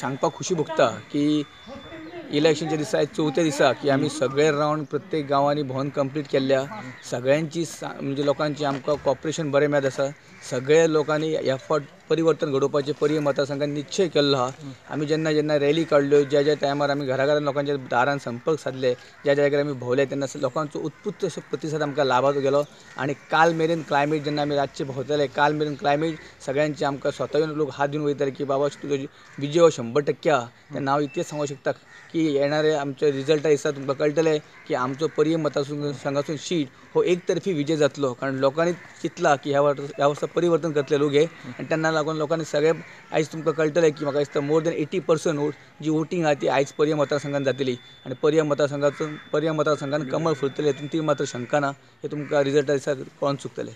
सांगपाक खुशी भोगता की इलेक्शनच्या दिसा चवथ्या दिसा की आम्ही सगळे राउंड प्रत्येक गांवांनी भोंवन कंप्लीट केल्ल्या सगळ्यांची म्हणजे लोकांची आमकां कॉपरेशन बरें मेळत आसा। सगळे लोकांनी ह्या फावट परिवर्तन घडोवपाचे पर्याय मतदारसंघात निश्चय केल्लो आहा। आमी जेन्ना जेन्ना रॅली काडल्यो ज्या ज्या टायमार आमी घरा घरान लोकांच्या दारान संपर्क साधले ज्या जाग्यार आमी भोंवले तेन्ना लोकांचो उत्स्फूर्त प्रतिसाद आमकां लाभत गेलो। आनी काल मेरेन क्लायमेट जेन्ना आमी रातचे भोंवताले काल मेरेन क्लायमेट सगळ्यांचे आमकां स्वता येवन लोक हात दिवन वयताले की बाबा तुजो विजय हो 100% आहा। तेन्ना हांव इतकेंच सांगूंक शकता की येणारे आमच्या रिजल्टा दिसा तुमकां कळटलें की आमचो पर्याय मतदारसंघाचो सीट हो एकतर्फी विजय जातलो, कारण लोकांनी चिंतला की ह्या वर्सा परिवर्तन करतले लोक हे आनी तेन्ना लागून लोकांनी सगळे आयज तुमकां कळटलें की म्हाका दिसता मोर दॅन 80% जी वोटींग आहा ती आयज पर्याय मतदारसंघात जातली आनी पर्याय मतदारसंघान कमळ फुलतलें हेतून ती मात्र शंका ना। हे तुमकां रिजल्टा दिसा कळोवन चुकतलें।